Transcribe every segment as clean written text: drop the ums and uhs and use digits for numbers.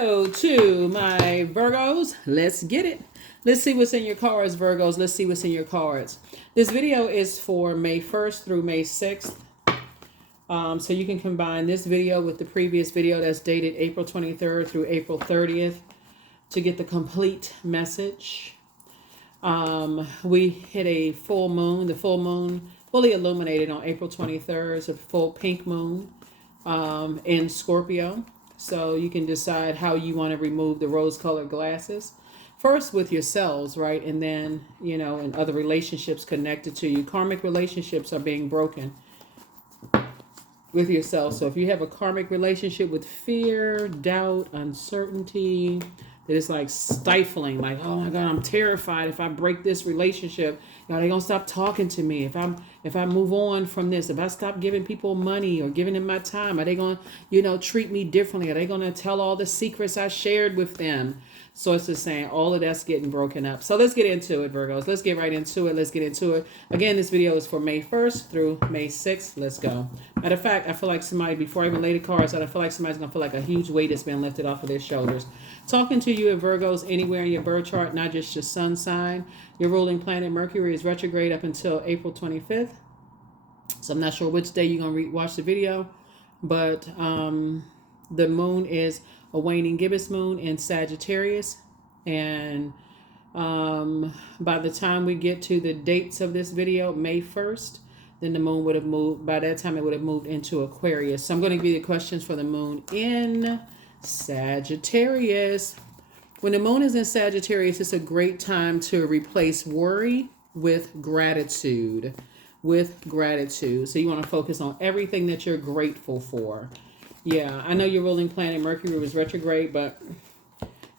Hello to my Virgos. Let's get it. Let's see what's in your cards, Virgos. Let's see what's in your cards. This video is for May 1st through May 6th. So you can combine this video with the previous video that's dated April 23rd through April 30th to get the complete message. We hit a full moon. The full moon fully illuminated on April 23rd. It's a full pink moon in Scorpio. So you can decide how you want to remove the rose-colored glasses. First with yourselves, right? And then, in other relationships connected to you. Karmic relationships are being broken with yourself. So if you have a karmic relationship with fear, doubt, uncertainty, that is like stifling, like, oh my God, I'm terrified if I break this relationship. They're gonna stop talking to me. If I move on from this, if I stop giving people money or giving them my time, are they gonna, treat me differently? Are they gonna tell all the secrets I shared with them? So it's just saying all of that's getting broken up. So let's get into it, Virgos. Let's get right into it. Let's get into it. Again, this video is for May 1st through May 6th. Let's go. Matter of fact, I feel like somebody, before I even lay the cards out, I feel like somebody's going to feel like a huge weight has been lifted off of their shoulders. Talking to you, Virgos, anywhere in your birth chart, not just your sun sign. Your ruling planet, Mercury, is retrograde up until April 25th. So I'm not sure which day you're going to watch the video. But the moon is a waning gibbous moon in Sagittarius, and by the time we get to the dates of this video, May 1st, then the moon would have moved. By that time, it would have moved into Aquarius. So I'm going to give you the questions for the moon in Sagittarius. When the moon is in Sagittarius, it's a great time to replace worry with gratitude. So you want to focus on everything that you're grateful for. Yeah, I know your ruling planet Mercury was retrograde, but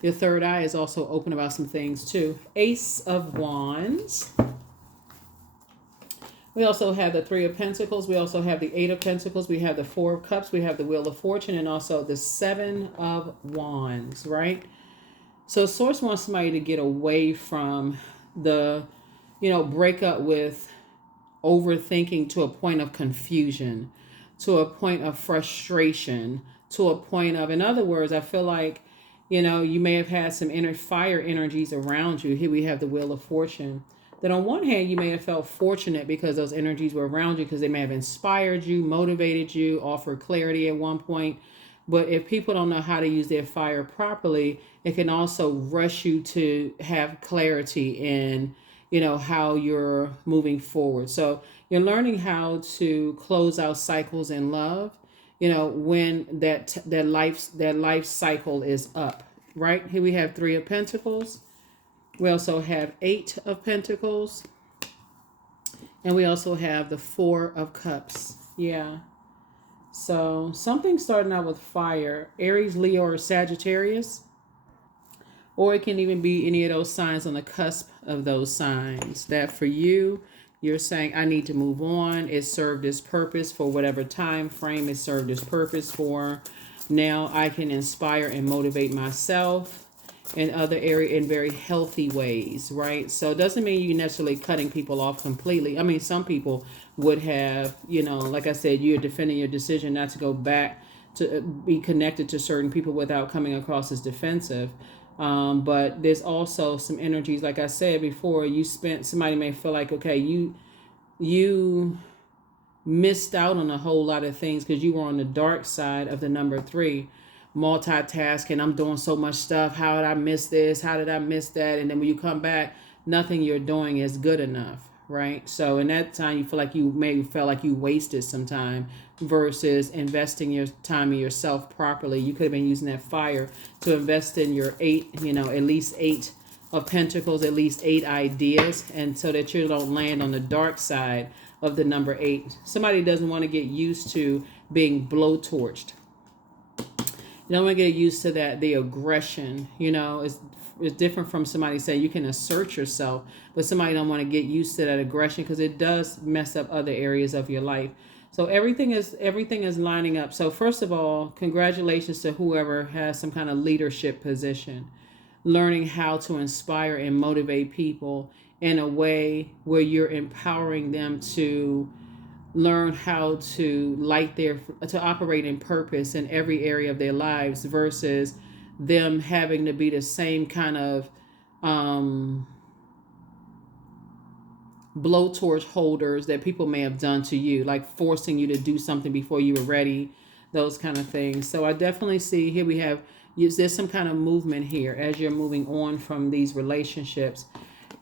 your third eye is also open about some things too. Ace of Wands. We also have the Three of Pentacles. We also have the Eight of Pentacles. We have the Four of Cups. We have the Wheel of Fortune, and also the Seven of Wands, right? So Source wants somebody to get away from the, break up with overthinking to a point of confusion, to a point of frustration, to a point of, in other words, I feel like, you may have had some inner fire energies around you. Here we have the Wheel of Fortune. That on one hand, you may have felt fortunate because those energies were around you, because they may have inspired you, motivated you, offered clarity at one point. But if people don't know how to use their fire properly, it can also rush you to have clarity in, how you're moving forward. So you're learning how to close out cycles in love, when that life cycle is up, right? Here we have Three of Pentacles. We also have Eight of Pentacles. And we also have the Four of Cups. Yeah. So something starting out with fire, Aries, Leo, or Sagittarius. Or it can even be any of those signs on the cusp of those signs. That for you, you're saying, I need to move on. It served its purpose for whatever time frame it served its purpose for. Now I can inspire and motivate myself in other areas in very healthy ways, right? So it doesn't mean you're necessarily cutting people off completely. I mean, some people would have, like I said, you're defending your decision not to go back to be connected to certain people without coming across as defensive. But there's also some energies, like I said before, somebody may feel like, okay, you missed out on a whole lot of things because you were on the dark side of the number 3, multitasking. I'm doing so much stuff. How did I miss this? How did I miss that? And then when you come back, nothing you're doing is good enough, right? So in that time, you feel like you maybe felt like you wasted some time versus investing your time in yourself properly. You could have been using that fire to invest in your 8, at least 8 of Pentacles, at least 8 ideas, and so that you don't land on the dark side of the number 8. Somebody doesn't want to get used to being blowtorched. You don't want to get used to that, the aggression, it's different from somebody saying you can assert yourself, but somebody don't want to get used to that aggression because it does mess up other areas of your life. So everything is lining up. So first of all, congratulations to whoever has some kind of leadership position, learning how to inspire and motivate people in a way where you're empowering them to learn how to operate in purpose in every area of their lives versus them having to be the same kind of blowtorch holders that people may have done to you, like forcing you to do something before you were ready, those kind of things. So I definitely see here we have, there's some kind of movement here as you're moving on from these relationships.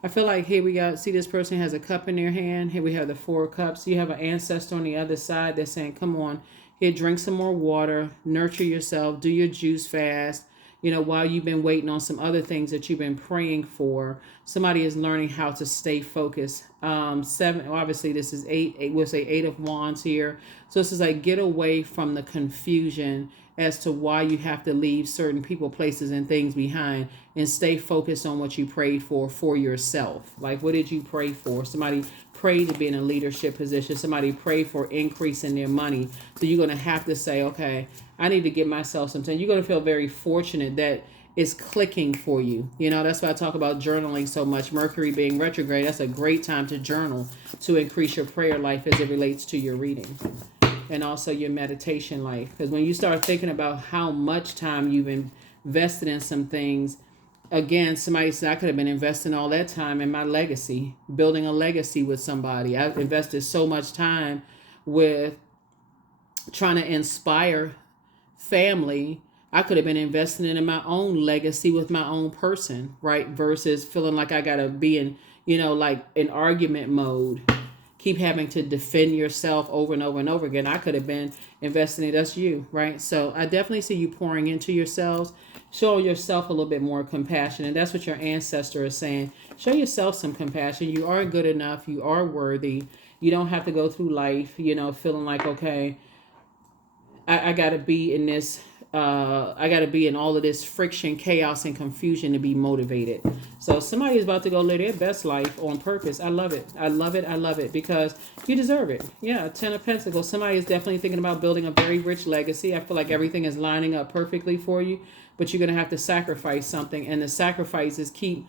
I feel like here we got, see this person has a cup in their hand. Here we have the 4 of cups. You have an ancestor on the other side that's saying, come on, here, drink some more water, nurture yourself, do your juice fast. You know, while you've been waiting on some other things that you've been praying for, somebody is learning how to stay focused. 7, obviously this is 8, we'll say 8 of wands here. So this is like, get away from the confusion as to why you have to leave certain people, places, and things behind, and stay focused on what you prayed for yourself. Like, what did you pray for? Somebody prayed to be in a leadership position. Somebody prayed for increase in their money. So you're going to have to say, okay, I need to give myself some time. You're going to feel very fortunate that it's clicking for you. You know, that's why I talk about journaling so much. Mercury being retrograde, that's a great time to journal, to increase your prayer life as it relates to your reading. And also your meditation life. Because when you start thinking about how much time you've invested in some things, again, somebody said, I could have been investing all that time in my legacy, building a legacy with somebody. I've invested so much time with trying to inspire family. I could have been investing in my own legacy with my own person, right? Versus feeling like I got to be in, you know, like in argument mode. Keep having to defend yourself over and over and over again. I could have been investing in, that's you, right? So I definitely see you pouring into yourselves. Show yourself a little bit more compassion. And that's what your ancestor is saying. Show yourself some compassion. You are good enough. You are worthy. You don't have to go through life, you know, feeling like, okay, I got to be in this, I got to be in all of this friction, chaos, and confusion to be motivated. So somebody is about to go live their best life on purpose. I love it. I love it. I love it because you deserve it. Yeah, 10 of Pentacles. Somebody is definitely thinking about building a very rich legacy. I feel like everything is lining up perfectly for you, but you're going to have to sacrifice something. And the sacrifices keep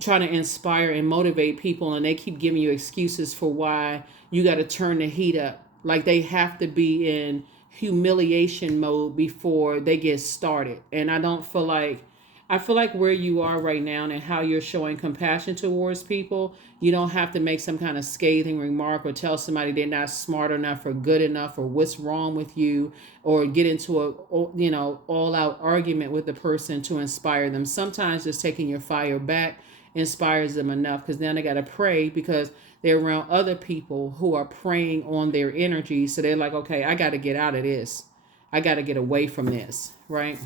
trying to inspire and motivate people, and they keep giving you excuses for why you got to turn the heat up. Like they have to be in humiliation mode before they get started. And I feel like where you are right now and how you're showing compassion towards people, you don't have to make some kind of scathing remark or tell somebody they're not smart enough or good enough or what's wrong with you, or get into a, you know, all out argument with the person to inspire them. Sometimes just taking your fire back inspires them enough, because then they got to pray because they're around other people who are preying on their energy. So they're like, okay, I got to get out of this. I got to get away from this, right?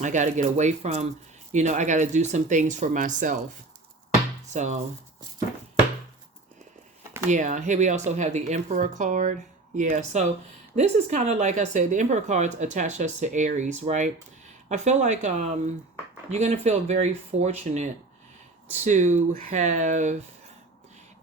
I got to get away from, you know, I got to do some things for myself. So, yeah, here we also have the Emperor card. Yeah, so this is kind of like I said, the Emperor cards attach us to Aries, right? I feel like you're going to feel very fortunate to have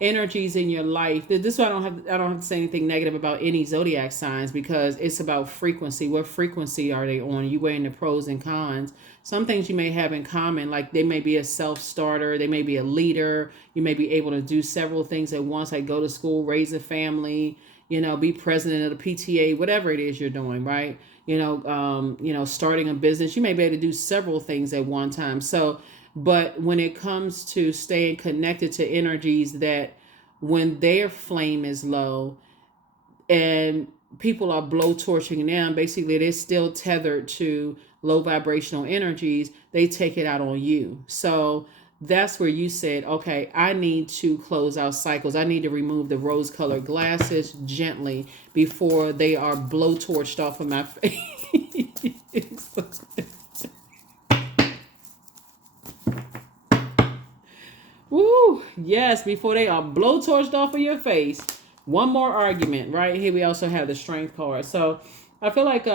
energies in your life. This is why I don't have to say anything negative about any zodiac signs, because it's about frequency. What frequency are they on? You weighing the pros and cons. Some things you may have in common, like they may be a self-starter, they may be a leader, you may be able to do several things at once, like go to school, raise a family, you know, be president of the PTA, whatever it is you're doing, right? You know, starting a business, you may be able to do several things at one time. So, but when it comes to staying connected to energies that when their flame is low and people are blowtorching them, basically they're still tethered to low vibrational energies, they take it out on you. So that's where you said, okay, I need to close out cycles. I need to remove the rose-colored glasses gently before they are blowtorched off of my face. Woo! Yes, before they are blowtorched off of your face. One more argument, right? Here we also have the Strength card. So I feel like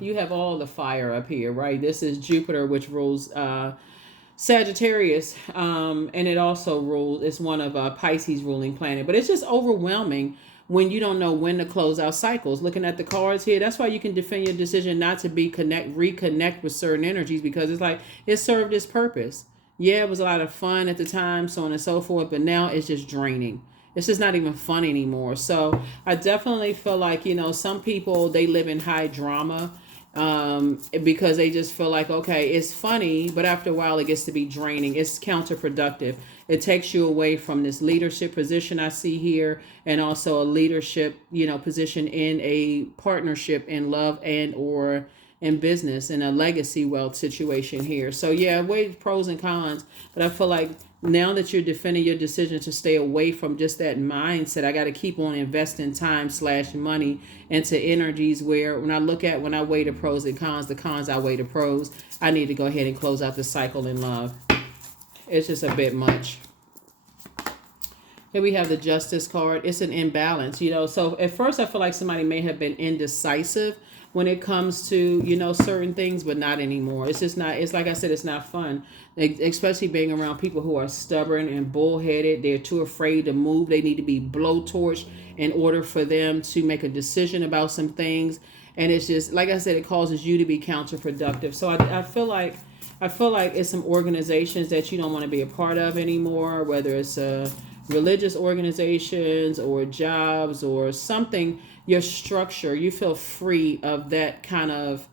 you have all the fire up here, right? This is Jupiter, which rules Sagittarius, and it also rules, it's one of Pisces ruling planet. But it's just overwhelming when you don't know when to close out cycles. Looking at the cards here, that's why you can defend your decision not to reconnect with certain energies, because it's like it served its purpose. Yeah, it was a lot of fun at the time, so on and so forth, but now it's just draining. It's just not even fun anymore. So I definitely feel like, you know, some people, they live in high drama because they just feel like, okay, it's funny, but after a while it gets to be draining. It's counterproductive. It takes you away from this leadership position I see here, and also a leadership, position in a partnership in love and or in business, and a legacy wealth situation here. So yeah, weigh pros and cons, but I feel like now that you're defending your decision to stay away from just that mindset, I got to keep on investing time/money into energies where when I weigh the pros and cons, the cons outweigh the pros. I need to go ahead and close out the cycle in love. It's just a bit much. Here we have the Justice card. It's an imbalance, So at first I feel like somebody may have been indecisive when it comes to, certain things, but not anymore. It's just not, it's like I said, it's not fun. Especially being around people who are stubborn and bullheaded. They're too afraid to move. They need to be blowtorched in order for them to make a decision about some things. And it's just, like I said, it causes you to be counterproductive. So I feel like it's some organizations that you don't want to be a part of anymore, whether it's religious organizations or jobs or something. Your structure, you feel free of that kind of,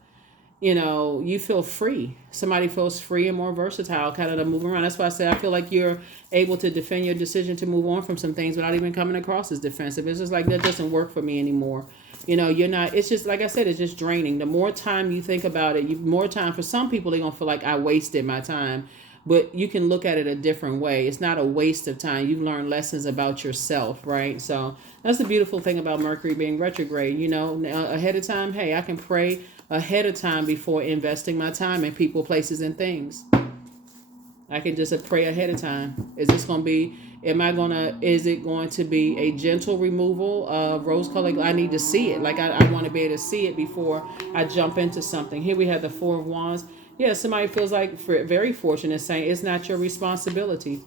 you feel free. Somebody feels free and more versatile, kind of to move around. That's why I said I feel like you're able to defend your decision to move on from some things without even coming across as defensive. It's just like, that doesn't work for me anymore. You're not, it's just, like I said, it's just draining. The more time you think about it, more time. For some people, they're going to feel like I wasted my time. But you can look at it a different way. It's not a waste of time. You've learned lessons about yourself, right? So that's the beautiful thing about Mercury being retrograde. Ahead of time, hey, I can pray ahead of time before investing my time in people, places, and things. I can just pray ahead of time. Is it going to be a gentle removal of rose color? I need to see it. Like I want to be able to see it before I jump into something. Here we have the Four of Wands. Yeah, somebody feels like very fortunate, saying it's not your responsibility.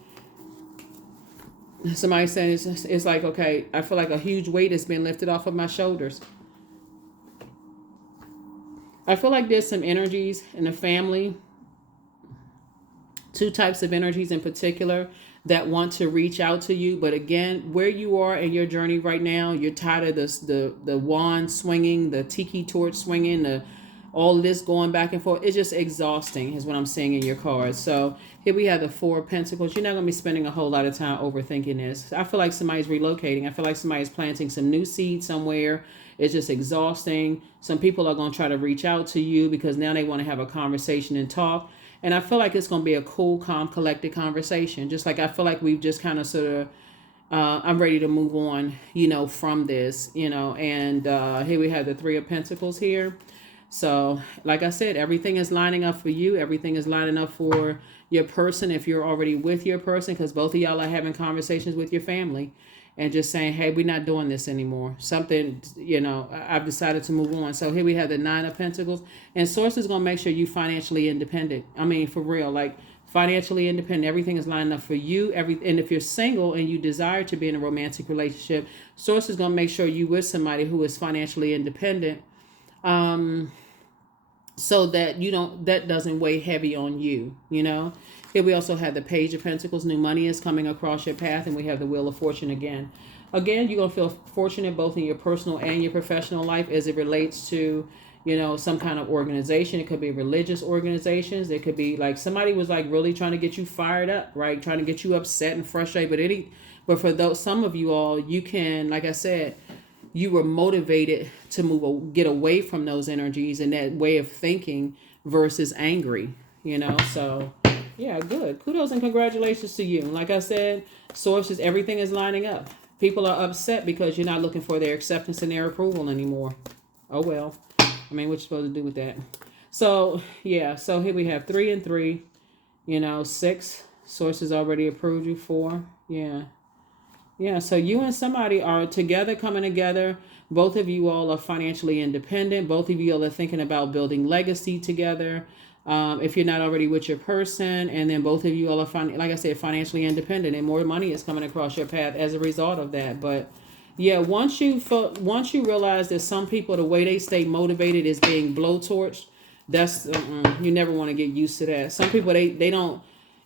Somebody saying it's like, okay, I feel like a huge weight has been lifted off of my shoulders. I feel like there's some energies in the family, two types of energies in particular that want to reach out to you. But again, where you are in your journey right now, you're tired of the wand swinging, the tiki torch swinging, all this going back and forth. It's just exhausting is what I'm seeing in your cards. So here we have the Four of Pentacles. You're not going to be spending a whole lot of time overthinking this. I feel like somebody's relocating. I feel like somebody's planting some new seeds somewhere. It's just exhausting. Some people are going to try to reach out to you because now they want to have a conversation and talk. And I feel like it's going to be a cool, calm, collected conversation. Just like I feel like we've just kind of sort of, I'm ready to move on, from this, and here we have the Three of Pentacles here. So, like I said, everything is lining up for you. Everything is lining up for your person if you're already with your person, because both of y'all are having conversations with your family and just saying, hey, we're not doing this anymore. Something, I've decided to move on. So here we have the Nine of Pentacles. And Source is going to make sure you financially independent. I mean, for real, like financially independent. Everything is lining up for you. And if you're single and you desire to be in a romantic relationship, Source is going to make sure you with somebody who is financially independent. So that that doesn't weigh heavy on you, Here we also have the Page of Pentacles. New money is coming across your path, and we have the Wheel of Fortune again. Again, you're going to feel fortunate both in your personal and your professional life as it relates to, some kind of organization. It could be religious organizations. It could be like somebody was like really trying to get you fired up, right? Trying to get you upset and frustrated. But for some of you all, you can, like I said, you were motivated to get away from those energies and that way of thinking versus angry, So, yeah, good. Kudos and congratulations to you. Like I said, sources, everything is lining up. People are upset because you're not looking for their acceptance and their approval anymore. Oh, well. I mean, what you supposed to do with that? So, yeah. So, here we have 3 and 3. 6. Sources already approved you. 4. Yeah. Yeah, so you and somebody are together, coming together. Both of you all are financially independent. Both of you all are thinking about building legacy together. If you're not already with your person, and then both of you all are, like I said, financially independent, and more money is coming across your path as a result of that. But yeah, once you realize that some people, the way they stay motivated is being blowtorched, that's you never want to get used to that. Some people they don't.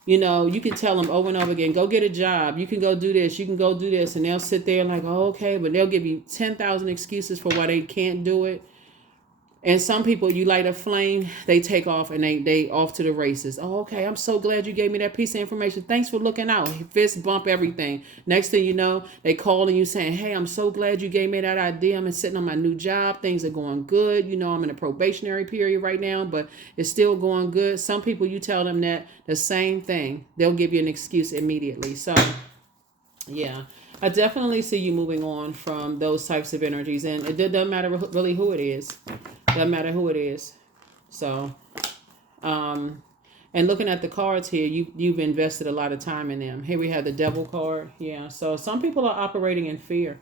You can tell them over and over again, go get a job. You can go do this. You can go do this. And they'll sit there like, oh, okay. But they'll give you 10,000 excuses for why they can't do it. And some people, you light a flame, they take off and they off to the races. Oh, okay, I'm so glad you gave me that piece of information. Thanks for looking out. Fist bump, everything. Next thing you know, they calling you saying, hey, I'm so glad you gave me that idea. I'm sitting on my new job. Things are going good. You know, I'm in a probationary period right now, but it's still going good. Some people, you tell them that the same thing, they'll give you an excuse immediately. So, yeah. I definitely see you moving on from those types of energies. And it doesn't matter really who it is. Doesn't matter who it is. So, and looking at the cards here, you've invested a lot of time in them. Here we have the Devil card. Yeah. So some people are operating in fear.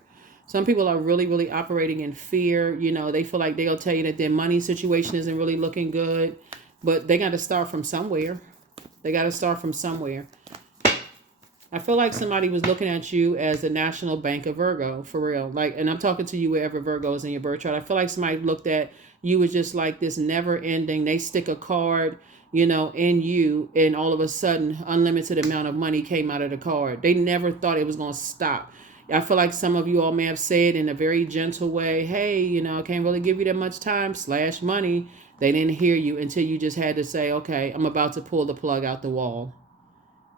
Some people are really, really operating in fear. You know, they feel like they'll tell you that their money situation isn't really looking good, but they got to start from somewhere. They got to start from somewhere. I feel like somebody was looking at you as the National Bank of Virgo, for real. Like, and I'm talking to you wherever Virgo is in your birth chart. I feel like somebody looked at you as just like this never ending. They stick a card, you know, in you, and all of a sudden, unlimited amount of money came out of the card. They never thought it was going to stop. I feel like some of you all may have said in a very gentle way, hey, you know, I can't really give you that much time, slash money. They didn't hear you until you just had to say, okay, I'm about to pull the plug out the wall.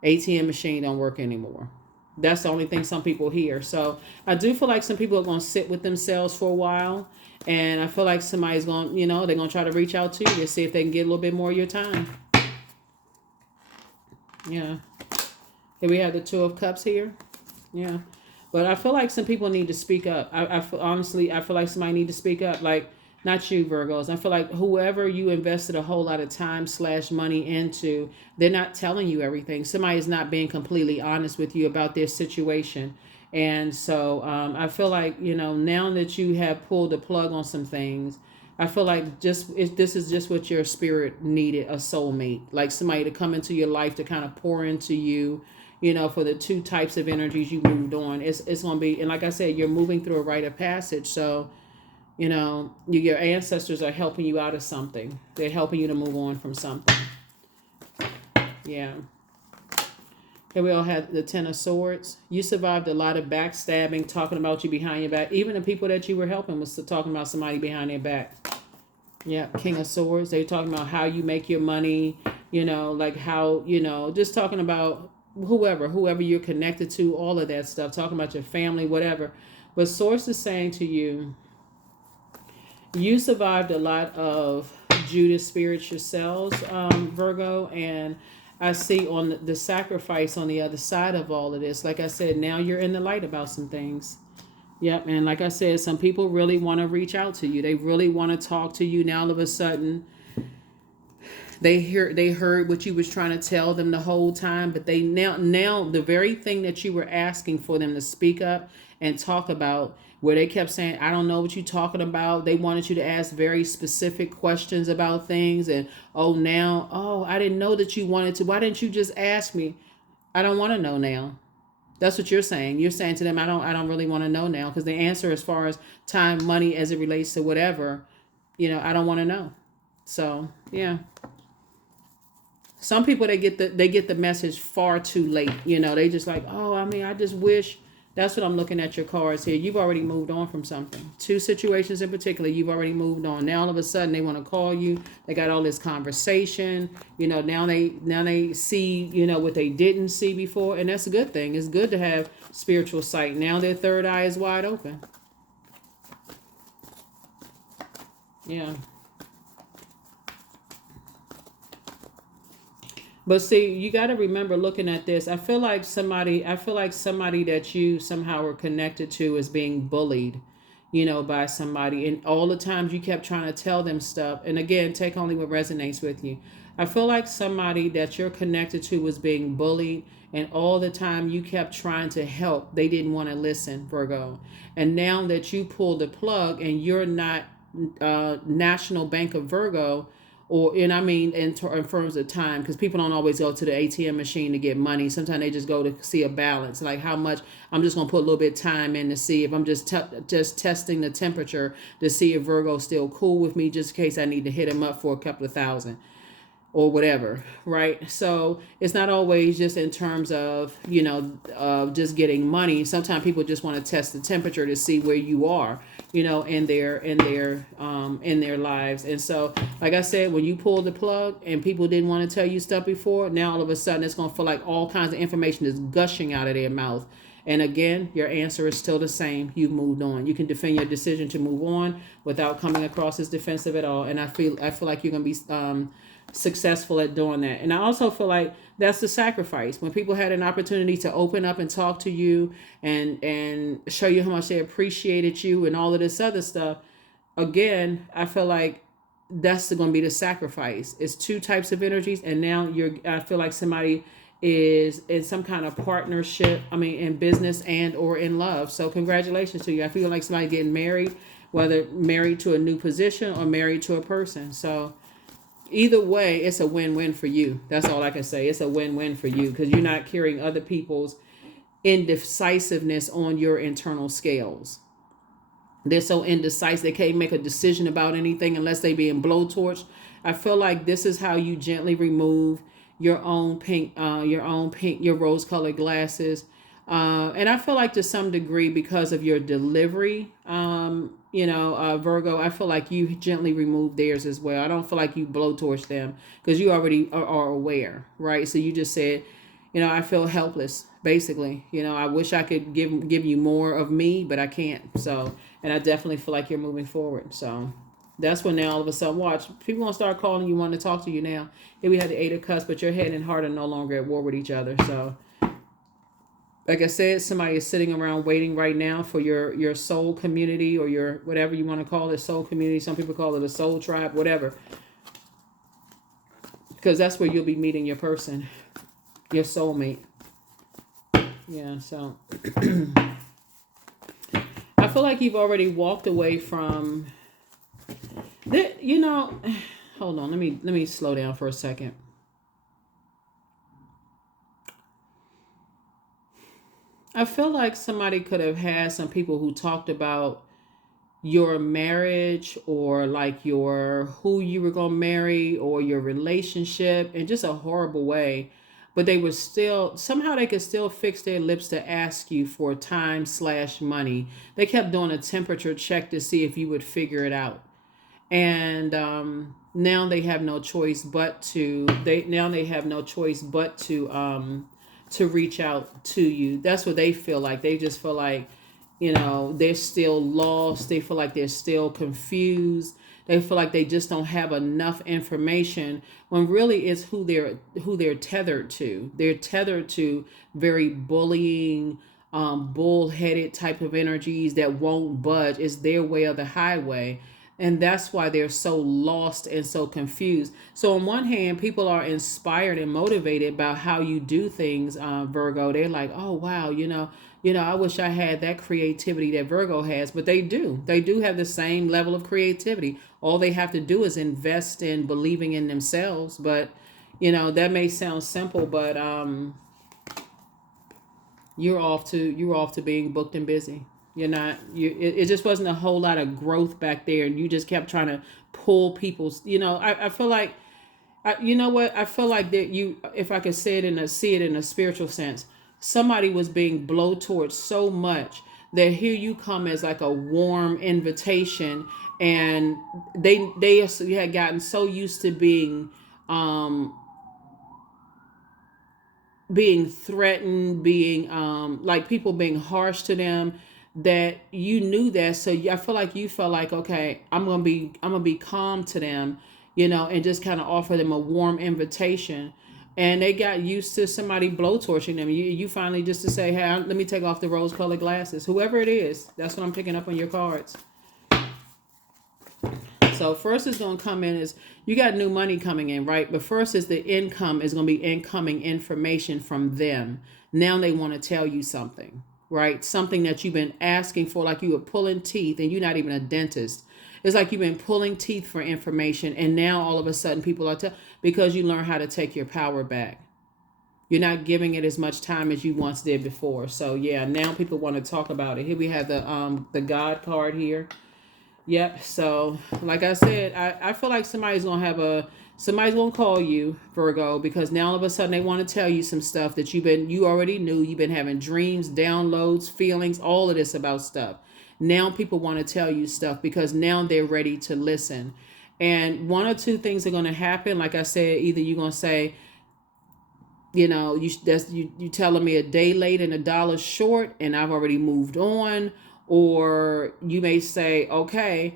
ATM machine don't work anymore. That's the only thing some people hear. So I do feel like some people are going to sit with themselves for a while. And I feel like somebody's going, you know, they're going to try to reach out to you to see if they can get a little bit more of your time. Yeah. Here we have the Two of Cups here. Yeah. But I feel like some people need to speak up. Honestly, I feel like somebody need to speak up. Like, not you, Virgos. I feel like whoever you invested a whole lot of time slash money into, they're not telling you everything. Somebody is not being completely honest with you about their situation. And so I feel like, you know, now that you have pulled the plug on some things, I feel like this is just what your spirit needed, a soulmate. Like somebody to come into your life to kind of pour into you, you know, for the two types of energies you moved on. It's going to be, and like I said, you're moving through a rite of passage. So, you know, your ancestors are helping you out of something. They're helping you to move on from something. Yeah. Here we all have the Ten of Swords. You survived a lot of backstabbing, talking about you behind your back. Even the people that you were helping was talking about somebody behind their back. Yeah, King of Swords. They're talking about how you make your money, you know, like how, you know, just talking about whoever you're connected to, all of that stuff, talking about your family, whatever. But Source is saying to you, you survived a lot of Judas spirits yourselves, Virgo, and I see on the sacrifice on the other side of all of this. Like I said, now you're in the light about some things. Yep, and like I said, some people really want to reach out to you. They really want to talk to you. Now all of a sudden, they heard what you was trying to tell them the whole time, but they now the very thing that you were asking for them to speak up and talk about, where they kept saying, I don't know what you're talking about. They wanted you to ask very specific questions about things. And, I didn't know that you wanted to. Why didn't you just ask me? I don't want to know now. That's what you're saying. You're saying to them, I don't really want to know now, because the answer as far as time, money, as it relates to whatever, you know, I don't want to know. So, yeah. Some people, they get the message far too late. You know, they just like, I just wish. That's what I'm looking at your cards here. You've already moved on from something. Two situations in particular, you've already moved on. Now all of a sudden they want to call you. They got all this conversation. You know, now they see, you know, what they didn't see before, and that's a good thing. It's good to have spiritual sight. Now their third eye is wide open. Yeah. But see, you got to remember, looking at this, I feel like somebody that you somehow are connected to is being bullied, you know, by somebody. And all the times you kept trying to tell them stuff. And again, take only what resonates with you. I feel like somebody that you're connected to was being bullied. And all the time you kept trying to help, they didn't want to listen, Virgo. And now that you pulled the plug and you're not National Bank of Virgo, in terms of time, because people don't always go to the ATM machine to get money. Sometimes they just go to see a balance, like how much. I'm just going to put a little bit of time in to see if I'm just testing the temperature to see if Virgo's still cool with me, just in case I need to hit him up for a couple of thousand or whatever, right? So it's not always just in terms of, just getting money. Sometimes people just want to test the temperature to see where you are. in their lives. And so, like I said, when you pull the plug and people didn't want to tell you stuff before, now all of a sudden it's going to feel like all kinds of information is gushing out of their mouth. And again, your answer is still the same. You've moved on. You can defend your decision to move on without coming across as defensive at all. And I feel like you're going to be successful at doing that. And I also feel like that's the sacrifice. When people had an opportunity to open up and talk to you and show you how much they appreciated you and all of this other stuff, again, I feel like that's going to be the sacrifice. It's two types of energies, and now I feel like somebody is in some kind of partnership, in business and or in love. So congratulations to you. I feel like somebody getting married, whether married to a new position or married to a person. So either way, it's a win-win for you. That's all I can say. It's a win-win for you because you're not carrying other people's indecisiveness on your internal scales. They're so indecisive. They can't make a decision about anything unless they being blowtorched. I feel like this is how you gently remove your rose-colored glasses. And I feel like to some degree, because of your delivery, Virgo, I feel like you gently remove theirs as well. I don't feel like you blowtorch them because you already are aware, right? So you just said, I feel helpless, basically. I wish I could give you more of me, but I can't. So, and I definitely feel like you're moving forward. So that's when now all of a sudden, watch, people gonna start calling you, wanting to talk to you now. Here we had the 8 of Cups, but your head and heart are no longer at war with each other. So, like I said, somebody is sitting around waiting right now for your soul community or your whatever you want to call it, soul community. Some people call it a soul tribe, whatever. Because that's where you'll be meeting your person, your soulmate. Yeah, so I feel like you've already walked away from that, hold on, let me slow down for a second. I feel like somebody could have had some people who talked about your marriage or like who you were going to marry or your relationship in just a horrible way. But they were somehow they could still fix their lips to ask you for time/money. They kept doing a temperature check to see if you would figure it out. And now they have no choice but to reach out to you. That's what they feel like. They just feel like, they're still lost. They feel like they're still confused. They feel like they just don't have enough information when really it's who they're tethered to. They're tethered to very bullying, bullheaded type of energies that won't budge. It's their way or the highway. And that's why they're so lost and so confused. So on one hand, people are inspired and motivated by how you do things, Virgo. They're like, oh, wow, I wish I had that creativity that Virgo has. But they do. They do have the same level of creativity. All they have to do is invest in believing in themselves. But, that may sound simple, but you're off to being booked and busy. You're not, it just wasn't a whole lot of growth back there. And you just kept trying to pull people's, I feel like, I feel like that if I could see it in a spiritual sense, somebody was being blowtorched so much that here you come as like a warm invitation. And they had gotten so used to being threatened, being like people being harsh to them, that you knew that. So I feel like you felt like, okay, I'm gonna be calm to them, and just kind of offer them a warm invitation. And they got used to somebody blowtorching them. You finally just to say, hey, let me take off the rose-colored glasses. Whoever it is, that's what I'm picking up on your cards. So first is going to come in is you got new money coming in, right? But first is the income is going to be incoming information from them. Now they want to tell you something, right? Something that you've been asking for, like you were pulling teeth and you're not even a dentist. It's like you've been pulling teeth for information. And now all of a sudden people are because you learn how to take your power back. You're not giving it as much time as you once did before. So yeah, now people want to talk about it. Here we have the God card here. Yep. So like I said, I feel like somebody's going to call you, Virgo, because now all of a sudden they want to tell you some stuff that you already knew. You've been having dreams, downloads, feelings, all of this about stuff. Now people want to tell you stuff because now they're ready to listen. And one or two things are going to happen. Like I said, either you're going to say, you telling me a day late and $1 short and I've already moved on. Or you may say, okay,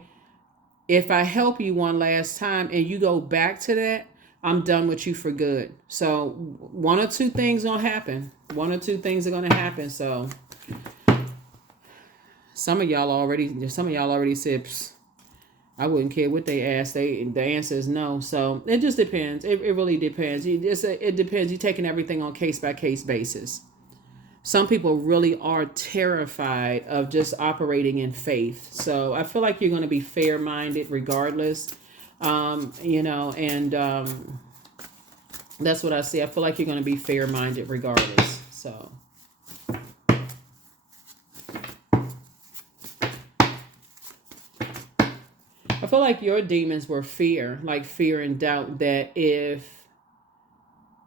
if I help you one last time and you go back to that, I'm done with you for good. So one or two things gonna happen. One or two things are gonna happen. So some of y'all already said, I wouldn't care what they ask. The answer is no. So it just depends. It really depends. It depends. You're taking everything on case by case basis. Some people really are terrified of just operating in faith. So I feel like you're going to be fair-minded regardless. And that's what I see. I feel like you're going to be fair-minded regardless. So. I feel like your demons were fear, like fear and doubt that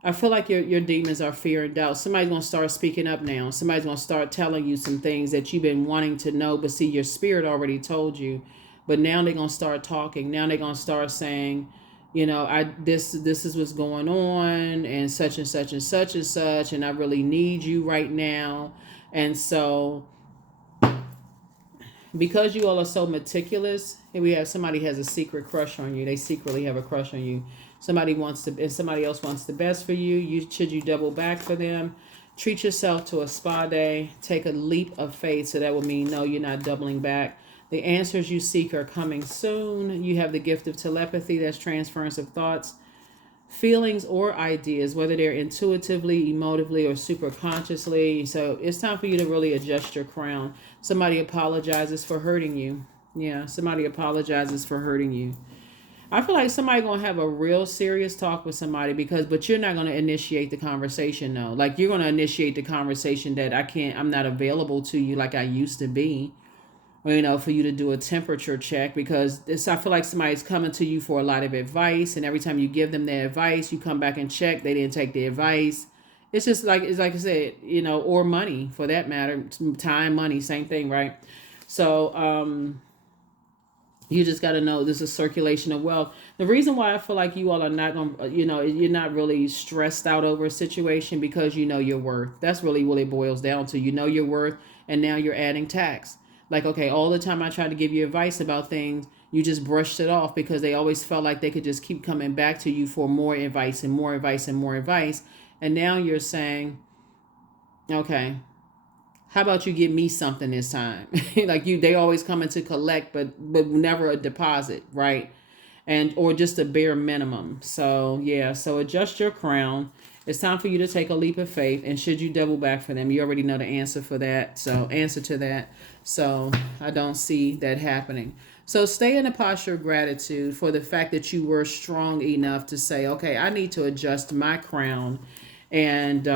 I feel like your demons are fear and doubt. Somebody's going to start speaking up now. Somebody's going to start telling you some things that you've been wanting to know, but see, your spirit already told you. But now they're going to start talking. Now they're going to start saying, this is what's going on and such and such and such and such, and I really need you right now. And so because you all are so meticulous, and we have somebody has a secret crush on you. They secretly have a crush on you. Somebody else wants the best for you. Should you double back for them? Treat yourself to a spa day. Take a leap of faith. So that would mean, no, you're not doubling back. The answers you seek are coming soon. You have the gift of telepathy. That's transference of thoughts, feelings, or ideas, whether they're intuitively, emotively, or super consciously. So it's time for you to really adjust your crown. Somebody apologizes for hurting you. Yeah, somebody apologizes for hurting you. I feel like somebody's going to have a real serious talk with somebody but you're not going to initiate the conversation, though. Like, you're going to initiate the conversation that I'm not available to you like I used to be. Or, for you to do a temperature check, because I feel like somebody's coming to you for a lot of advice, and every time you give them their advice, you come back and check, they didn't take the advice. It's like I said, or money for that matter, time, money, same thing, right? So, you just got to know this is circulation of wealth. The reason why I feel like you all are not going to, you're not really stressed out over a situation because you know your worth. That's really what it boils down to. You know your worth, and now you're adding tax. Like, okay, all the time I tried to give you advice about things, you just brushed it off because they always felt like they could just keep coming back to you for more advice and more advice and more advice. And now you're saying, okay, how about you give me something this time? Like they always come in to collect, but never a deposit, right? Or just a bare minimum. So yeah, so adjust your crown. It's time for you to take a leap of faith. And should you double back for them, you already know the answer for that. So answer to that. So I don't see that happening. So stay in a posture of gratitude for the fact that you were strong enough to say, okay, I need to adjust my crown and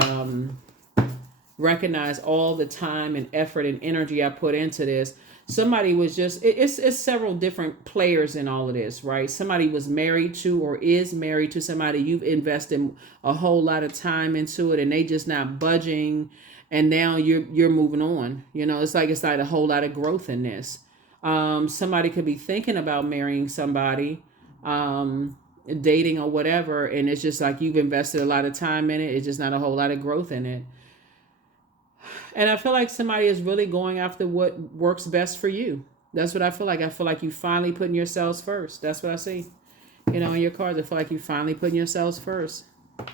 recognize all the time and effort and energy I put into this. Somebody was it's several different players in all of this, right? Somebody was married to or is married to somebody you've invested a whole lot of time into it, and they just not budging, and now you're moving on. It's like a whole lot of growth in this. Somebody could be thinking about marrying somebody, dating or whatever, and it's just like you've invested a lot of time in it. It's just not a whole lot of growth in it. And I feel like somebody is really going after what works best for you. That's what I feel like. I feel like you finally putting yourselves first. That's what I see. In your cards, I feel like you finally putting yourselves first. I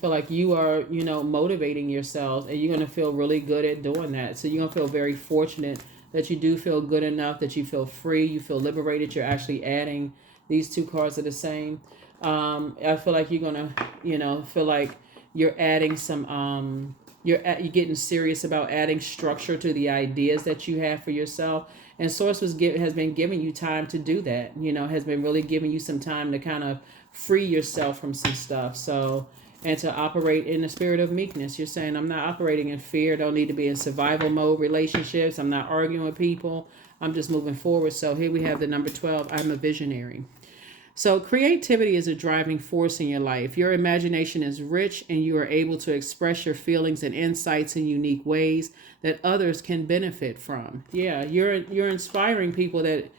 feel like you are, motivating yourselves, and you're going to feel really good at doing that. So you're going to feel very fortunate that you do feel good enough, that you feel free, you feel liberated. You're actually adding, these two cards are the same. I feel like you're going to, feel like you're adding some, you're getting serious about adding structure to the ideas that you have for yourself. And Source has been giving you time to do that, has been really giving you some time to kind of free yourself from some stuff. So, and to operate in the spirit of meekness. You're saying, I'm not operating in fear. Don't need to be in survival mode relationships. I'm not arguing with people. I'm just moving forward. So here we have the number 12. I'm a visionary. So creativity is a driving force in your life. Your imagination is rich and you are able to express your feelings and insights in unique ways that others can benefit from. Yeah, you're inspiring people that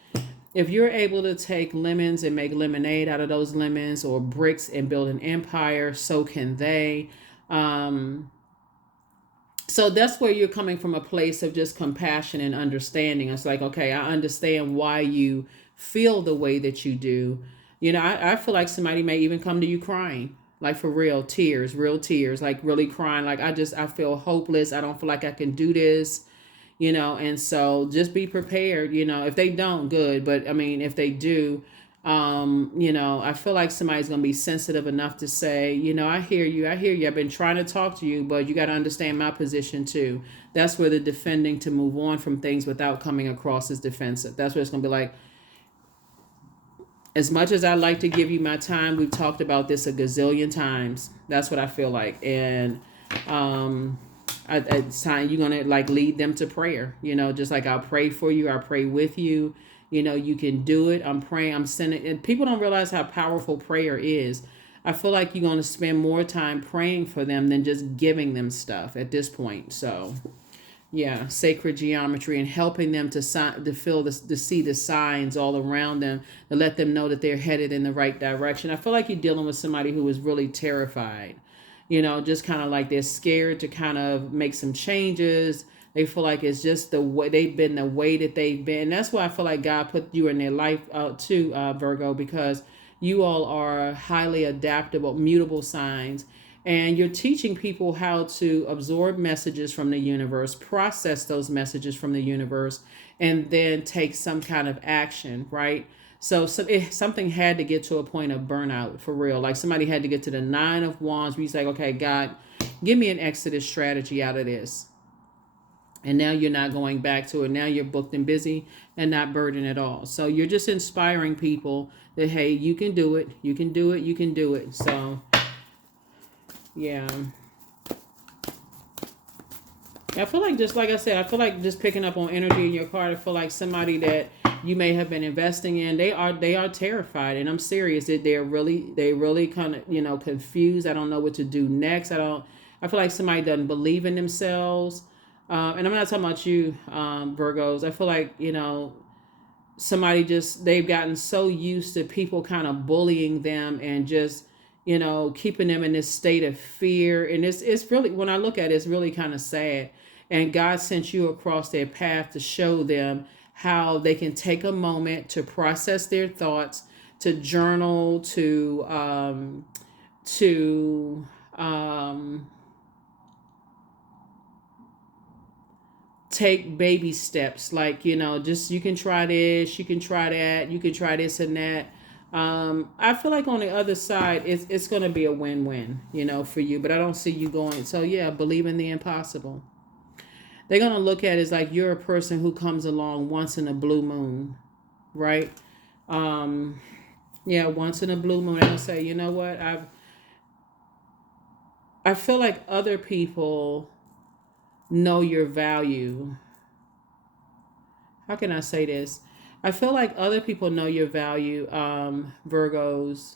if you're able to take lemons and make lemonade out of those lemons, or bricks and build an empire, so can they. Um, so that's where you're coming from, a place of just compassion and understanding. It's like, okay, I understand why you feel the way that you do. I feel like somebody may even come to you crying, like for real, tears, real tears, like really crying. Like, I feel hopeless. I don't feel like I can do this, and so just be prepared. If they don't, good. But I mean, if they do, I feel like somebody's going to be sensitive enough to say, I hear you. I've been trying to talk to you, but you got to understand my position too. That's where the defending, to move on from things without coming across as defensive. That's where it's going to be like, as much as I like to give you my time, we've talked about this a gazillion times. That's what I feel like. And it's time you're going to like lead them to prayer, just like I'll pray for you. I'll pray with you. You can do it. I'm praying. I'm sending. And people don't realize how powerful prayer is. I feel like you're going to spend more time praying for them than just giving them stuff at this point. So, yeah, sacred geometry and helping them to feel this, to see the signs all around them, to let them know that they're headed in the right direction. I feel like you're dealing with somebody who is really terrified. Just kind of like they're scared to kind of make some changes. They feel like it's just the way they've been, the way that they've been. And that's why I feel like God put you in their life too, Virgo, because you all are highly adaptable, mutable signs. And you're teaching people how to absorb messages from the universe, process those messages from the universe, and then take some kind of action, right? So something had to get to a point of burnout for real. Like somebody had to get to the 9 of Wands where you say, okay, God, give me an exodus strategy out of this. And now you're not going back to it. Now you're booked and busy and not burdened at all. So you're just inspiring people that, hey, you can do it. You can do it. You can do it. So, yeah. I feel like, just like I said, I feel like just picking up on energy in your card, I feel like somebody that you may have been investing in, they are terrified, and I'm serious that they really kind of, confused. I don't know what to do next. I feel like somebody doesn't believe in themselves. And I'm not talking about you, Virgos. I feel like, somebody they've gotten so used to people kind of bullying them and just, keeping them in this state of fear. And it's really, when I look at it, it's really kind of sad. And God sent you across their path to show them how they can take a moment to process their thoughts, to journal, take baby steps, like, just, you can try this, you can try that, you can try this and that. I feel like on the other side, it's going to be a win-win, for you, but I don't see you going. So yeah, believe in the impossible. They're going to look at it as like you're a person who comes along once in a blue moon, right? Yeah, once in a blue moon. And I'll say, you know what? I feel like other people know your value. How can I say this? I feel like other people know your value, Virgos.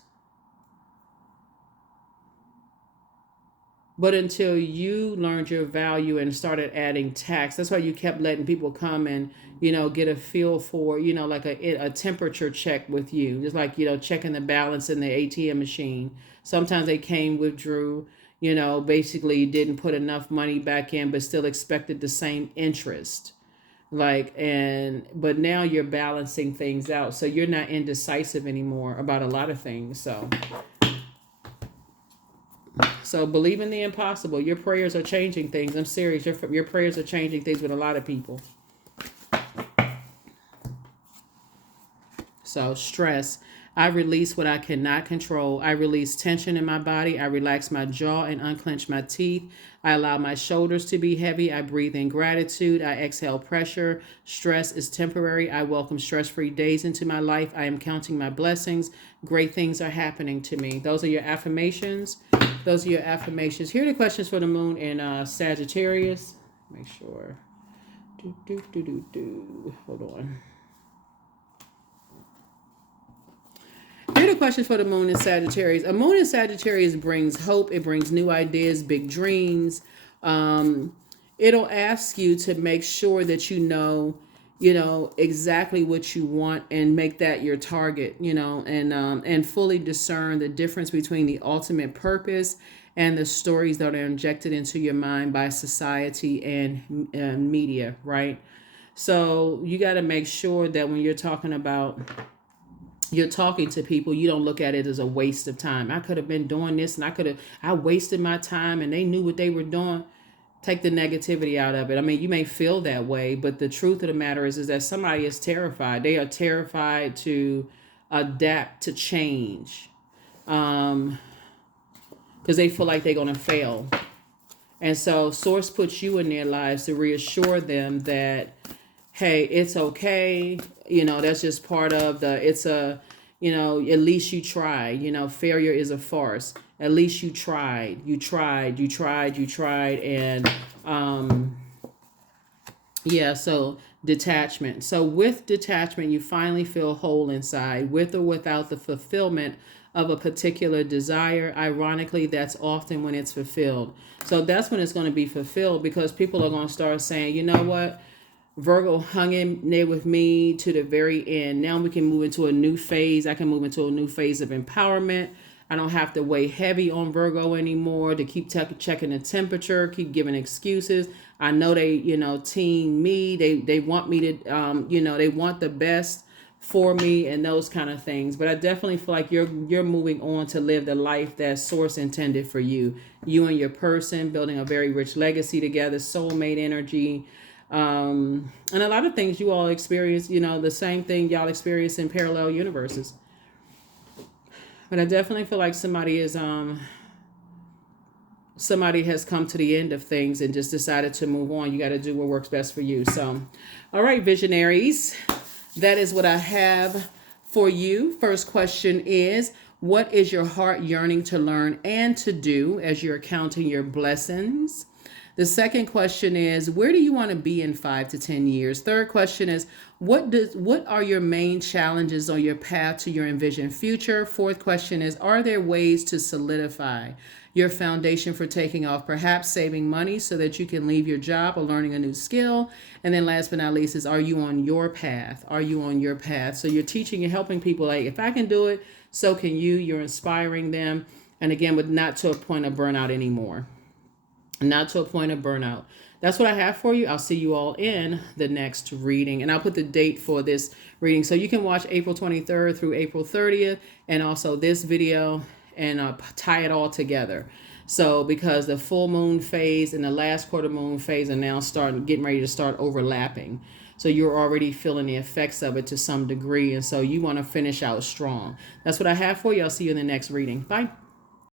But until you learned your value and started adding tax, that's why you kept letting people come and, get a feel for, like a temperature check with you. Just like, checking the balance in the ATM machine. Sometimes they came, withdrew, basically didn't put enough money back in, but still expected the same interest. But now you're balancing things out. So you're not indecisive anymore about a lot of things. So believe in the impossible. Your prayers are changing things. I'm serious. Your prayers are changing things with a lot of people. So stress. I release what I cannot control. I release tension in my body. I relax my jaw and unclench my teeth. I allow my shoulders to be heavy. I breathe in gratitude. I exhale pressure. Stress is temporary. I welcome stress-free days into my life. I am counting my blessings. Great things are happening to me. Those are your affirmations. Here are the questions for the moon in Sagittarius. Make sure. Hold on. Here are the question for the moon in Sagittarius. A moon in Sagittarius brings hope. It brings new ideas, big dreams. It'll ask you to make sure that you know exactly what you want and make that your target, and fully discern the difference between the ultimate purpose and the stories that are injected into your mind by society and media, right? So you got to make sure that when you're talking to people, you don't look at it as a waste of time. I could have been doing this and I wasted my time and they knew what they were doing. Take the negativity out of it. I mean, you may feel that way, but the truth of the matter is that somebody is terrified. They are terrified to adapt to change, because they feel like they're going to fail. And so Source puts you in their lives to reassure them that, hey, it's okay. That's just part of at least you tried. Failure is a farce. At least you tried. And so detachment. So with detachment, you finally feel whole inside, with or without the fulfillment of a particular desire. Ironically, that's often when it's fulfilled. So that's when it's going to be fulfilled, because people are going to start saying, you know what? Virgo hung in there with me to the very end. Now we can move into a new phase. I can move into a new phase of empowerment. I don't have to weigh heavy on Virgo anymore to keep checking the temperature, keep giving excuses. I know they, team me. They want me to, they want the best for me and those kind of things. But I definitely feel like you're moving on to live the life that Source intended for you. You and your person building a very rich legacy together, soulmate energy. And a lot of things you all experience, the same thing y'all experience in parallel universes. But I definitely feel like somebody has come to the end of things and just decided to move on. You got to do what works best for you. So, all right, visionaries, that is what I have for you. First question is, what is your heart yearning to learn and to do as you're counting your blessings? The second question is, where do you want to be in 5 to 10 years? Third question is, what are your main challenges on your path to your envisioned future? Fourth question is, are there ways to solidify your foundation for taking off, perhaps saving money so that you can leave your job or learning a new skill? And then last but not least is, are you on your path? Are you on your path? So you're teaching and helping people, like, if I can do it, so can you. You're inspiring them. And again, but not to a point of burnout anymore. Not to a point of burnout. That's what I have for you. I'll see you all in the next reading. And I'll put the date for this reading, so you can watch April 23rd through April 30th, and also this video, and tie it all together. So because the full moon phase and the last quarter moon phase are now getting ready to start overlapping. So you're already feeling the effects of it to some degree. And so you want to finish out strong. That's what I have for you. I'll see you in the next reading. Bye.